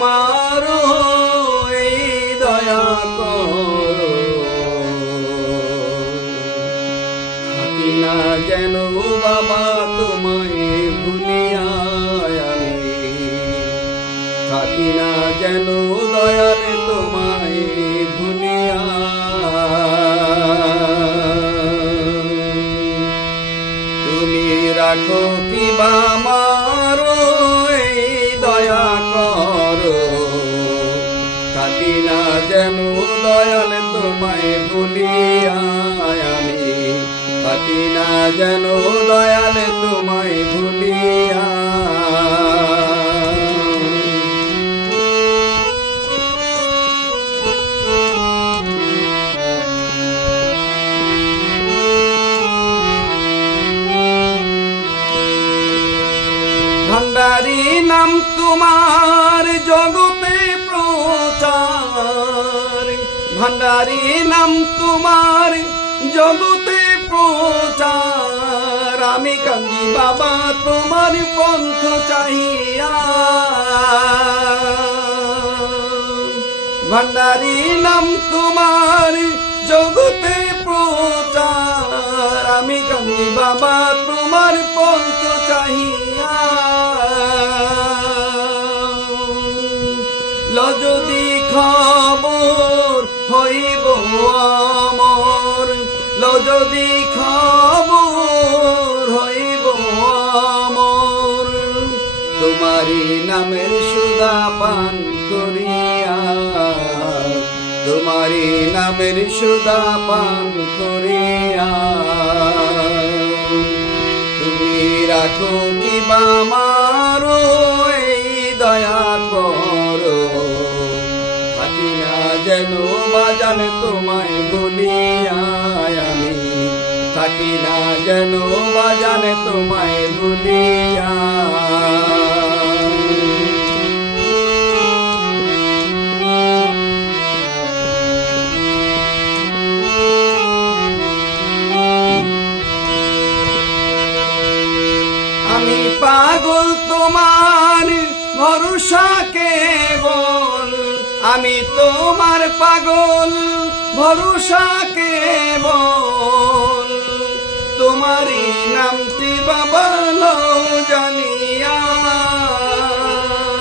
মারো এই দয়া করো, থাকি না যেন বাবা তোমায় ভুলিয়া আমি, থাকি না যেন দয়াল তোমায় ভুলিয়া। তুমি রাখো কি বা মারো এই দয়া করো, থাকি না যেন দয়াল তোমায় ভুলিয়া আমি, থাকি না যেন দয়াল তোমায় ভুলিয়া। ভান্ডারি নাম তোমার জগতে প্রচার, ভান্ডারি নাম তোমার জগতে প্রচার। আমি কান্দি বাবা তোমার পন্থ চাহিয়া, ভান্ডারি নাম তোমার জগতে প্রচার। আমি কান্দি বাবা তোমার পন্থ চাহিয়া। যদি খবর হইব আমর, যদি খবর হইব আমর, তোমারি নামের সুধা পান করিয়া, তোমারি নামের সুধা পান করিয়া। তুমি রাখো কি বা মারো এই দয়া করো, থাকি না যেন বাজান তোমায় ভুলিয়া আমি, থাকি না যেন বাজান তোমায় ভুলিয়া। আমি পাগল তোমার ভরসা কেবল, আমি তোমার পাগল ভরসা কেবল। তোমারই নামটি বাবা লও